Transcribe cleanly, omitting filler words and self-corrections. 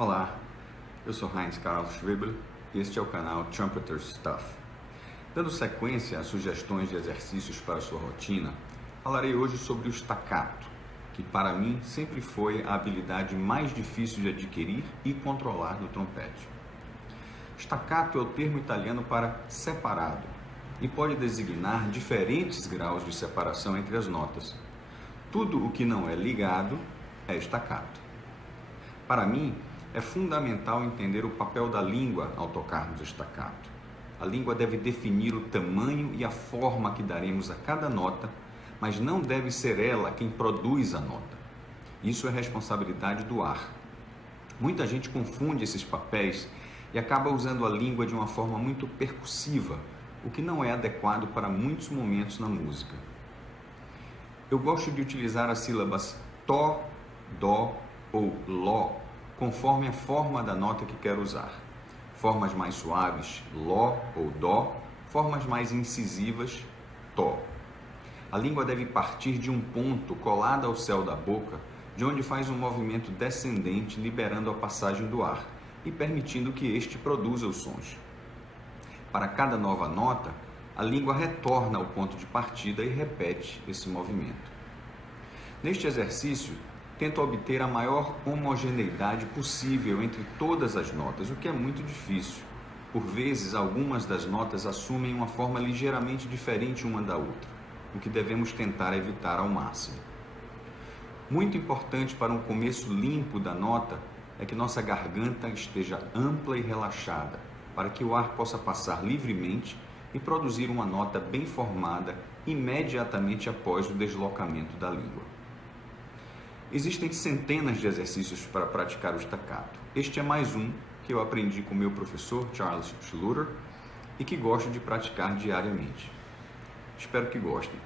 Olá, eu sou Heinz Karl Schwebel e este é o canal Trumpeter Stuff. Dando sequência a sugestões de exercícios para a sua rotina, falarei hoje sobre o staccato, que para mim sempre foi a habilidade mais difícil de adquirir e controlar no trompete. Staccato é o termo italiano para separado e pode designar diferentes graus de separação entre as notas. Tudo o que não é ligado é staccato. Para mim, é fundamental entender o papel da língua ao tocarmos staccato. A língua deve definir o tamanho e a forma que daremos a cada nota, mas não deve ser ela quem produz a nota. Isso é responsabilidade do ar. Muita gente confunde esses papéis e acaba usando a língua de uma forma muito percussiva, o que não é adequado para muitos momentos na música. Eu gosto de utilizar as sílabas tó, dó ou ló, conforme a forma da nota que quero usar. Formas mais suaves, ló ou dó, formas mais incisivas, tó. A língua deve partir de um ponto colado ao céu da boca, de onde faz um movimento descendente, liberando a passagem do ar e permitindo que este produza os sons. Para cada nova nota, a língua retorna ao ponto de partida e repete esse movimento. Neste exercício, tento obter a maior homogeneidade possível entre todas as notas, o que é muito difícil. Por vezes, algumas das notas assumem uma forma ligeiramente diferente uma da outra, o que devemos tentar evitar ao máximo. Muito importante para um começo limpo da nota é que nossa garganta esteja ampla e relaxada, para que o ar possa passar livremente e produzir uma nota bem formada imediatamente após o deslocamento da língua. Existem centenas de exercícios para praticar o staccato. Este é mais um que eu aprendi com meu professor Charles Schluter e que gosto de praticar diariamente. Espero que gostem.